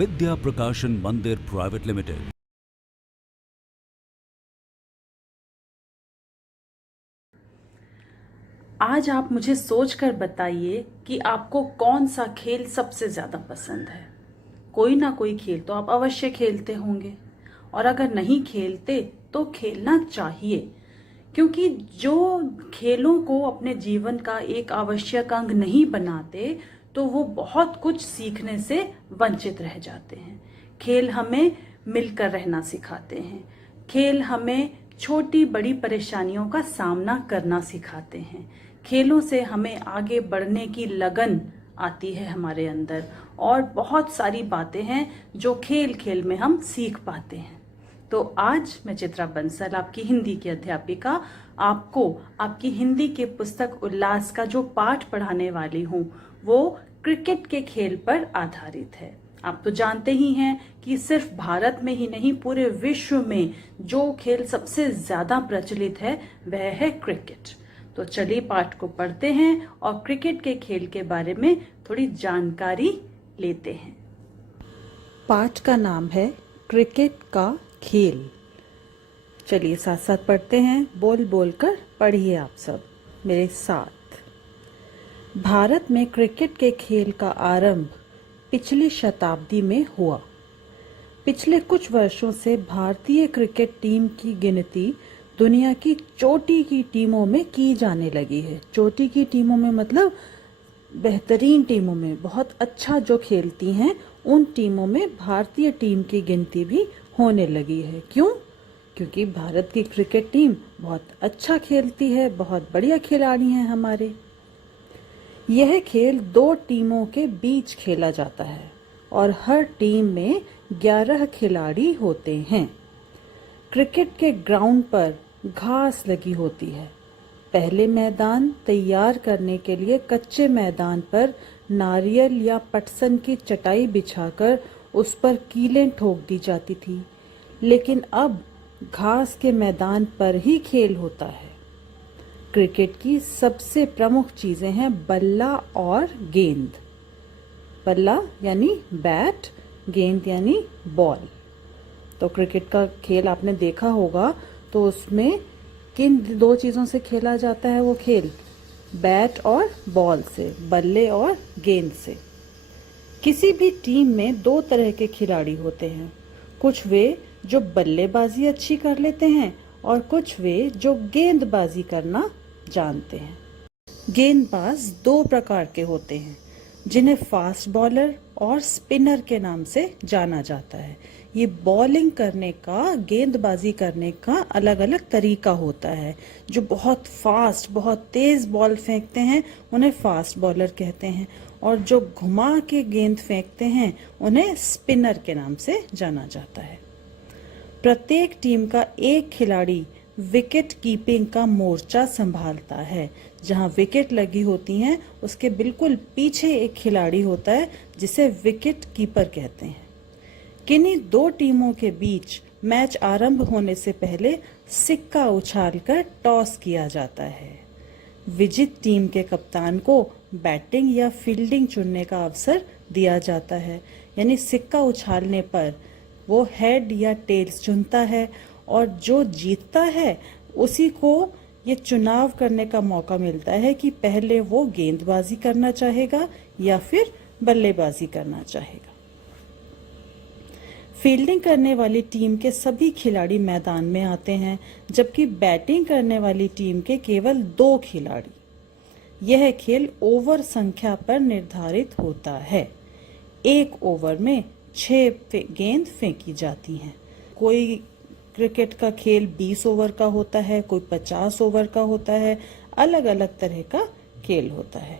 विद्या प्रकाशन मंदिर private limited. आज आप मुझे सोचकर बताइए कि आपको कौन सा खेल सबसे ज़्यादा पसंद है। कोई ना कोई खेल तो आप अवश्य खेलते होंगे, और अगर नहीं खेलते तो खेलना चाहिए, क्योंकि जो खेलों को अपने जीवन का एक आवश्यक अंग नहीं बनाते तो वो बहुत कुछ सीखने से वंचित रह जाते हैं। खेल हमें मिलकर रहना सिखाते हैं। खेल हमें छोटी बड़ी परेशानियों का सामना करना सिखाते हैं। खेलों से हमें आगे बढ़ने की लगन आती है हमारे अंदर, और बहुत सारी बातें हैं जो खेल खेल में हम सीख पाते हैं। तो आज मैं चित्रा बंसल, आपकी हिंदी की अध्यापिका, आपको आपकी हिंदी के पुस्तक उल्लास का जो पाठ पढ़ाने वाली हूँ वो क्रिकेट के खेल पर आधारित है। आप तो जानते ही हैं कि सिर्फ भारत में ही नहीं, पूरे विश्व में जो खेल सबसे ज्यादा प्रचलित है वह है क्रिकेट। तो चलिए पाठ को पढ़ते हैं और क्रिकेट के खेल के बारे में थोड़ी जानकारी लेते हैं। पाठ का नाम है क्रिकेट का खेल। चलिए साथ साथ पढ़ते हैं, बोल बोल कर पढ़िए आप सब मेरे साथ। भारत में क्रिकेट के खेल का आरंभ पिछली शताब्दी में हुआ। पिछले कुछ वर्षों से भारतीय क्रिकेट टीम की गिनती दुनिया की चोटी की टीमों में की जाने लगी है। चोटी की टीमों में मतलब बेहतरीन टीमों में, बहुत अच्छा जो खेलती हैं उन टीमों में भारतीय टीम की गिनती भी होने लगी है। क्यों? क्योंकि भारत की क्रिकेट टीम बहुत अच्छा खेलती है, बहुत बढ़िया खिलाड़ी हैं हमारे। यह खेल दो टीमों के बीच खेला जाता है और हर टीम में 11 खिलाड़ी होते हैं। क्रिकेट के ग्राउंड पर घास लगी होती है। पहले मैदान तैयार करने के लिए कच्चे मैदान पर नारियल या पटसन की चटाई बिछाकर उस पर कीलें ठोक दी जाती थी, लेकिन अब घास के मैदान पर ही खेल होता है। क्रिकेट की सबसे प्रमुख चीजें हैं बल्ला और गेंद। बल्ला यानी बैट, गेंद यानी बॉल। तो क्रिकेट का खेल आपने देखा होगा, तो उसमें किन दो चीज़ों से खेला जाता है वो खेल? बैट और बॉल से, बल्ले और गेंद से। किसी भी टीम में दो तरह के खिलाड़ी होते हैं। कुछ वे जो बल्लेबाजी अच्छी कर लेते हैं और कुछ वे जो गेंदबाजी करना जानते हैं। गेंदबाज दो प्रकार के होते हैं, जिन्हें फास्ट बॉलर और स्पिनर के नाम से जाना जाता है। ये बॉलिंग करने का, गेंदबाजी करने का अलग अलग तरीका होता है। जो बहुत फास्ट, बहुत तेज बॉल फेंकते हैं उन्हें फास्ट बॉलर कहते हैं, और जो घुमा के गेंद फेंकते हैं उन्हें स्पिनर के नाम से जाना जाता है। प्रत्येक टीम का एक खिलाड़ी विकेट कीपिंग का मोर्चा संभालता है। जहां विकेट लगी होती हैं उसके बिल्कुल पीछे एक खिलाड़ी होता है जिसे विकेट कीपर कहते हैं। किन्हीं दो टीमों के बीच मैच आरंभ होने से पहले सिक्का उछालकर टॉस किया जाता है। विजित टीम के कप्तान को बैटिंग या फील्डिंग चुनने का अवसर दिया जाता है, यानी सिक्का उछालने पर वो हेड या टेल्स चुनता है, और जो जीतता है उसी को ये चुनाव करने का मौका मिलता है कि पहले वो गेंदबाजी करना चाहेगा या फिर बल्लेबाजी करना चाहेगा। फील्डिंग करने वाली टीम के सभी खिलाड़ी मैदान में आते हैं, जबकि बैटिंग करने वाली टीम के केवल 2 खिलाड़ी। यह खेल ओवर संख्या पर निर्धारित होता है। एक ओवर में 6 गेंद फेंकी जाती हैं। कोई क्रिकेट का खेल 20 ओवर का होता है, कोई 50 ओवर का होता है, अलग अलग तरह का खेल होता है।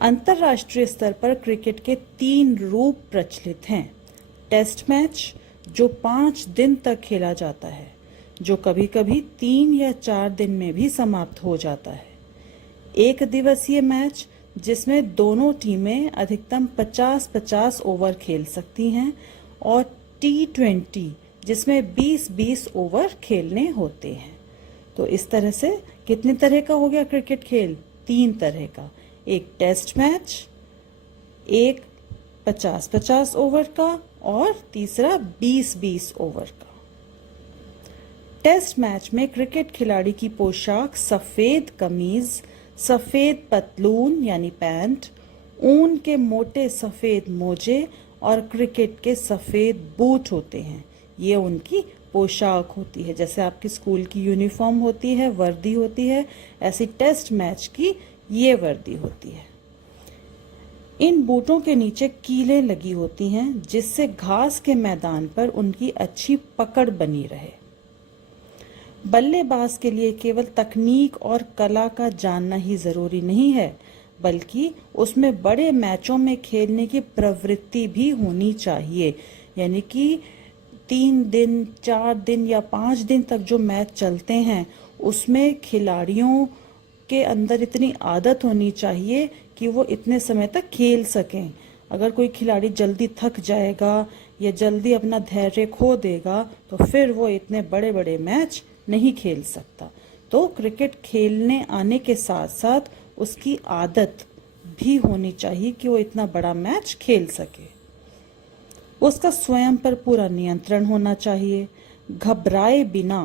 अंतर्राष्ट्रीय स्तर पर क्रिकेट के 3 रूप प्रचलित हैं। टेस्ट मैच, जो 5 दिन तक खेला जाता है, जो कभी कभी 3 या 4 दिन में भी समाप्त हो जाता है। एक दिवसीय मैच, जिसमें दोनों टीमें अधिकतम 50-50 ओवर खेल सकती हैं, और T20, जिसमें 20-20 ओवर खेलने होते हैं। तो इस तरह से कितने तरह का हो गया क्रिकेट खेल? 3 तरह का। एक टेस्ट मैच, एक 50-50 ओवर का और तीसरा 20-20 ओवर का। टेस्ट मैच में क्रिकेट खिलाड़ी की पोशाक सफेद कमीज, सफेद पतलून यानी पैंट, ऊन के मोटे सफेद मोजे और क्रिकेट के सफेद बूट होते हैं। ये उनकी पोशाक होती है। जैसे आपकी स्कूल की यूनिफॉर्म होती है, वर्दी होती है, ऐसी टेस्ट मैच की ये वर्दी होती है। इन बूटों के नीचे कीलें लगी होती हैं जिससे घास के मैदान पर उनकी अच्छी पकड़ बनी रहे। बल्लेबाज के लिए केवल तकनीक और कला का जानना ही जरूरी नहीं है, बल्कि उसमें बड़े मैचों में खेलने की प्रवृत्ति भी होनी चाहिए। यानी कि 3 दिन, 4 दिन या 5 दिन तक जो मैच चलते हैं उसमें खिलाड़ियों के अंदर इतनी आदत होनी चाहिए कि वो इतने समय तक खेल सकें। अगर कोई खिलाड़ी जल्दी थक जाएगा या जल्दी अपना धैर्य खो देगा तो फिर वो इतने बड़े बड़े मैच नहीं खेल सकता। तो क्रिकेट खेलने आने के साथ साथ उसकी आदत भी होनी चाहिए कि वो इतना बड़ा मैच खेल सके। उसका स्वयं पर पूरा नियंत्रण होना चाहिए। घबराए बिना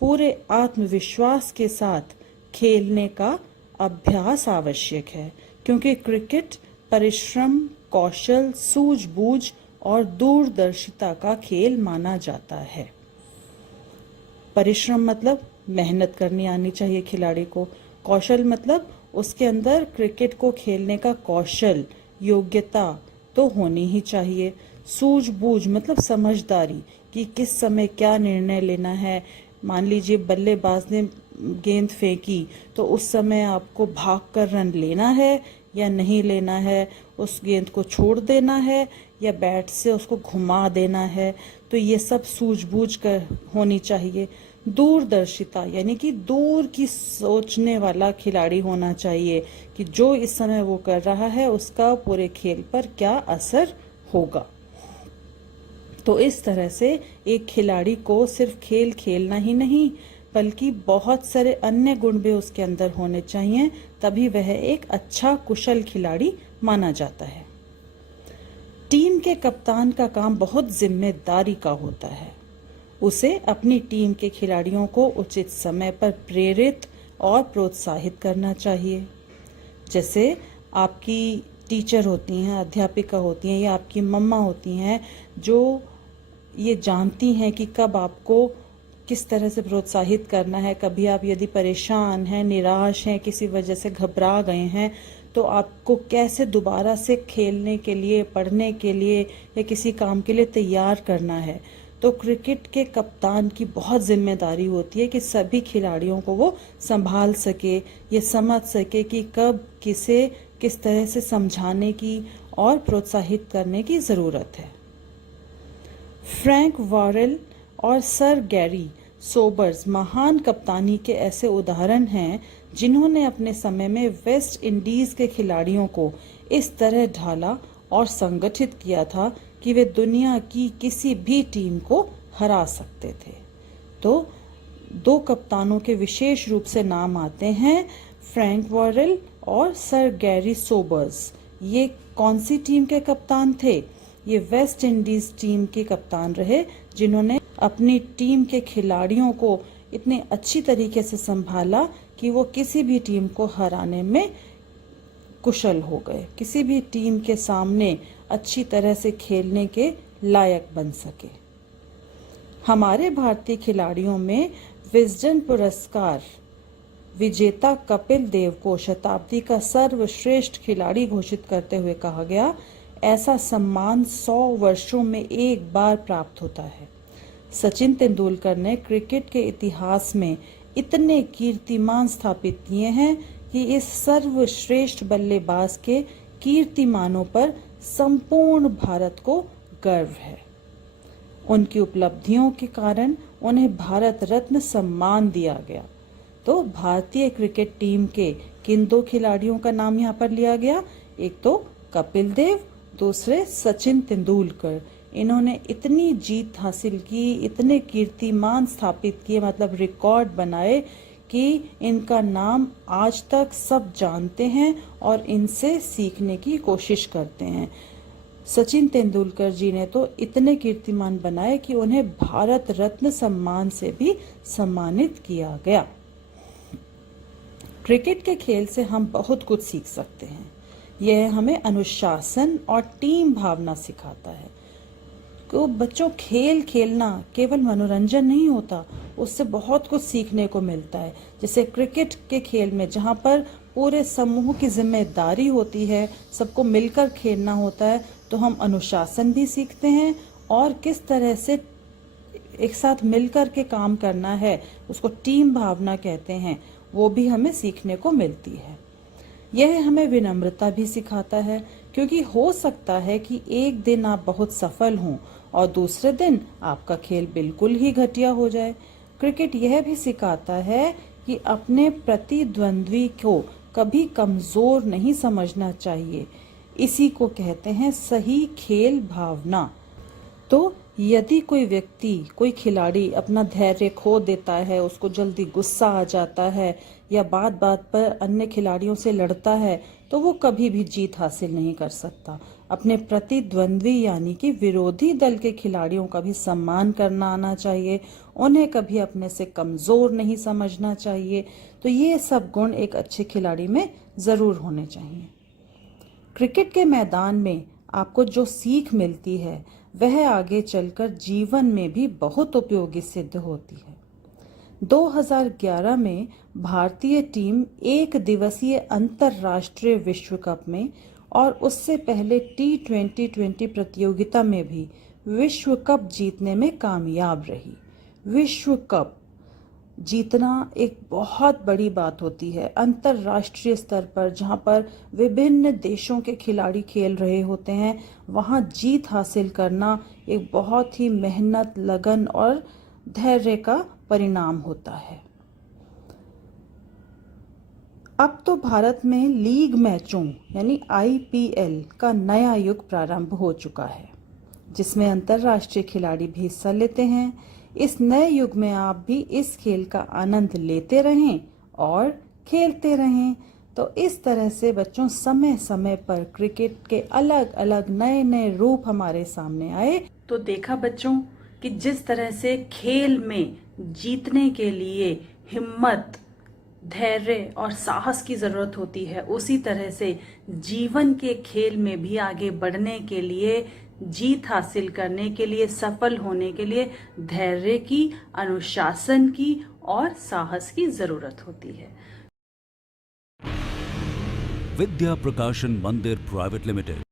पूरे आत्मविश्वास के साथ खेलने का अभ्यास आवश्यक है, क्योंकि क्रिकेट परिश्रम, कौशल, सूझबूझ और दूरदर्शिता का खेल माना जाता है। परिश्रम मतलब मेहनत करनी आनी चाहिए खिलाड़ी को। कौशल मतलब उसके अंदर क्रिकेट को खेलने का कौशल, योग्यता तो होनी ही चाहिए। सूझबूझ मतलब समझदारी कि किस समय क्या निर्णय लेना है। मान लीजिए बल्लेबाज ने गेंद फेंकी तो उस समय आपको भागकर रन लेना है या नहीं लेना है, उस गेंद को छोड़ देना है या बैट से उसको घुमा देना है। तो ये सब सूझबूझ कर होनी चाहिए। दूरदर्शिता यानी कि दूर की सोचने वाला खिलाड़ी होना चाहिए कि जो इस समय वो कर रहा है उसका पूरे खेल पर क्या असर होगा। तो इस तरह से एक खिलाड़ी को सिर्फ खेल खेलना ही नहीं बल्कि बहुत सारे अन्य गुण भी उसके अंदर होने चाहिए, तभी वह एक अच्छा कुशल खिलाड़ी माना जाता है। टीम के कप्तान का काम बहुत जिम्मेदारी का होता है। उसे अपनी टीम के खिलाड़ियों को उचित समय पर प्रेरित और प्रोत्साहित करना चाहिए। जैसे आपकी टीचर होती हैं, अध्यापिका होती हैं या आपकी मम्मा होती हैं जो ये जानती हैं कि कब आपको किस तरह से प्रोत्साहित करना है। कभी आप यदि परेशान हैं, निराश हैं, किसी वजह से घबरा गए हैं तो आपको कैसे दोबारा से खेलने के लिए, पढ़ने के लिए या किसी काम के लिए तैयार करना है। तो क्रिकेट के कप्तान की बहुत जिम्मेदारी होती है कि सभी खिलाड़ियों को वो संभाल सके, ये समझ सके कि कब किसे किस तरह से समझाने की और प्रोत्साहित करने की ज़रूरत है। फ्रैंक वॉरेल और सर गैरी सोबर्स महान कप्तानी के ऐसे उदाहरण हैं जिन्होंने अपने समय में वेस्ट इंडीज के खिलाड़ियों को इस तरह ढाला और संगठित किया था कि वे दुनिया की किसी भी टीम को हरा सकते थे। तो 2 कप्तानों के विशेष रूप से नाम आते हैं, फ्रैंक वॉरेल और सर गैरी सोबर्स। ये कौन सी टीम के कप्तान थे? ये वेस्ट इंडीज टीम के कप्तान रहे जिन्होंने अपनी टीम के खिलाड़ियों को इतने अच्छी तरीके से संभाला कि वो किसी भी टीम को हराने में कुशल हो गए, किसी भी टीम के सामने अच्छी तरह से खेलने के लायक बन सके। हमारे भारतीय खिलाड़ियों में विजडन पुरस्कार विजेता कपिल देव को शताब्दी का सर्वश्रेष्ठ खिलाड़ी घोषित करते हुए कहा गया, ऐसा सम्मान 100 वर्षों में एक बार प्राप्त होता है। सचिन तेंदुलकर ने क्रिकेट के इतिहास में इतने कीर्तिमान स्थापित किए हैं कि इस सर्वश्रेष्ठ बल्लेबाज के कीर्तिमानों पर संपूर्ण भारत को गर्व है। उनकी उपलब्धियों के कारण उन्हें भारत रत्न सम्मान दिया गया। तो भारतीय क्रिकेट टीम के किन 2 खिलाड़ियों का नाम यहाँ पर लिया गया? एक तो कपिल देव, दूसरे सचिन तेंदुलकर। इन्होंने इतनी जीत हासिल की, इतने कीर्तिमान स्थापित किए, मतलब रिकॉर्ड बनाए कि इनका नाम आज तक सब जानते हैं और इनसे सीखने की कोशिश करते हैं। सचिन तेंदुलकर जी ने तो इतने कीर्तिमान बनाए कि उन्हें भारत रत्न सम्मान से भी सम्मानित किया गया। क्रिकेट के खेल से हम बहुत कुछ सीख सकते हैं। यह हमें अनुशासन और टीम भावना सिखाता है। तो बच्चों, खेल खेलना केवल मनोरंजन नहीं होता, उससे बहुत कुछ सीखने को मिलता है। जैसे क्रिकेट के खेल में जहाँ पर पूरे समूह की जिम्मेदारी होती है, सबको मिलकर खेलना होता है, तो हम अनुशासन भी सीखते हैं और किस तरह से एक साथ मिलकर के काम करना है, उसको टीम भावना कहते हैं, वो भी हमें सीखने को मिलती है। यह हमें विनम्रता भी सिखाता है, क्योंकि हो सकता है कि एक दिन आप बहुत सफल हों और दूसरे दिन आपका खेल बिल्कुल ही घटिया हो जाए। क्रिकेट यह भी सिखाता है कि अपने प्रतिद्वंद्वी को कभी कमजोर नहीं समझना चाहिए। इसी को कहते हैं सही खेल भावना। तो यदि कोई व्यक्ति, कोई खिलाड़ी अपना धैर्य खो देता है, उसको जल्दी गुस्सा आ जाता है या बात बात पर अन्य खिलाड़ियों से लड़ता है, तो वो कभी भी जीत हासिल नहीं कर सकता। अपने प्रतिद्वंद्वी यानी कि विरोधी दल के खिलाड़ियों का भी सम्मान करना आना चाहिए, उन्हें कभी अपने से कमजोर नहीं समझना चाहिए। तो ये सब गुण एक अच्छे खिलाड़ी में जरूर होने चाहिए। क्रिकेट के मैदान में आपको जो सीख मिलती है वह आगे चलकर जीवन में भी बहुत उपयोगी सिद्ध होती है। 2011 में भारतीय टीम एक दिवसीय अंतर्राष्ट्रीय विश्व कप में और उससे पहले T20 प्रतियोगिता में भी विश्व कप जीतने में कामयाब रही। विश्व कप जीतना एक बहुत बड़ी बात होती है अंतर्राष्ट्रीय स्तर पर, जहां पर विभिन्न देशों के खिलाड़ी खेल रहे होते हैं। वहां जीत हासिल करना एक बहुत ही मेहनत, लगन और धैर्य का परिणाम होता है। अब तो भारत में लीग मैचों यानी IPL का नया युग प्रारंभ हो चुका है, जिसमें अंतर्राष्ट्रीय खिलाड़ी भी हिस्सा लेते हैं। इस नए युग में आप भी इस खेल का आनंद लेते रहें और खेलते रहें। तो इस तरह से बच्चों, समय समय पर क्रिकेट के अलग अलग नए नए रूप हमारे सामने आए। तो देखा बच्चों कि जिस तरह से खेल में जीतने के लिए हिम्मत, धैर्य और साहस की जरूरत होती है, उसी तरह से जीवन के खेल में भी आगे बढ़ने के लिए, जीत हासिल करने के लिए, सफल होने के लिए धैर्य की, अनुशासन की और साहस की जरूरत होती है। विद्या प्रकाशन मंदिर प्राइवेट लिमिटेड।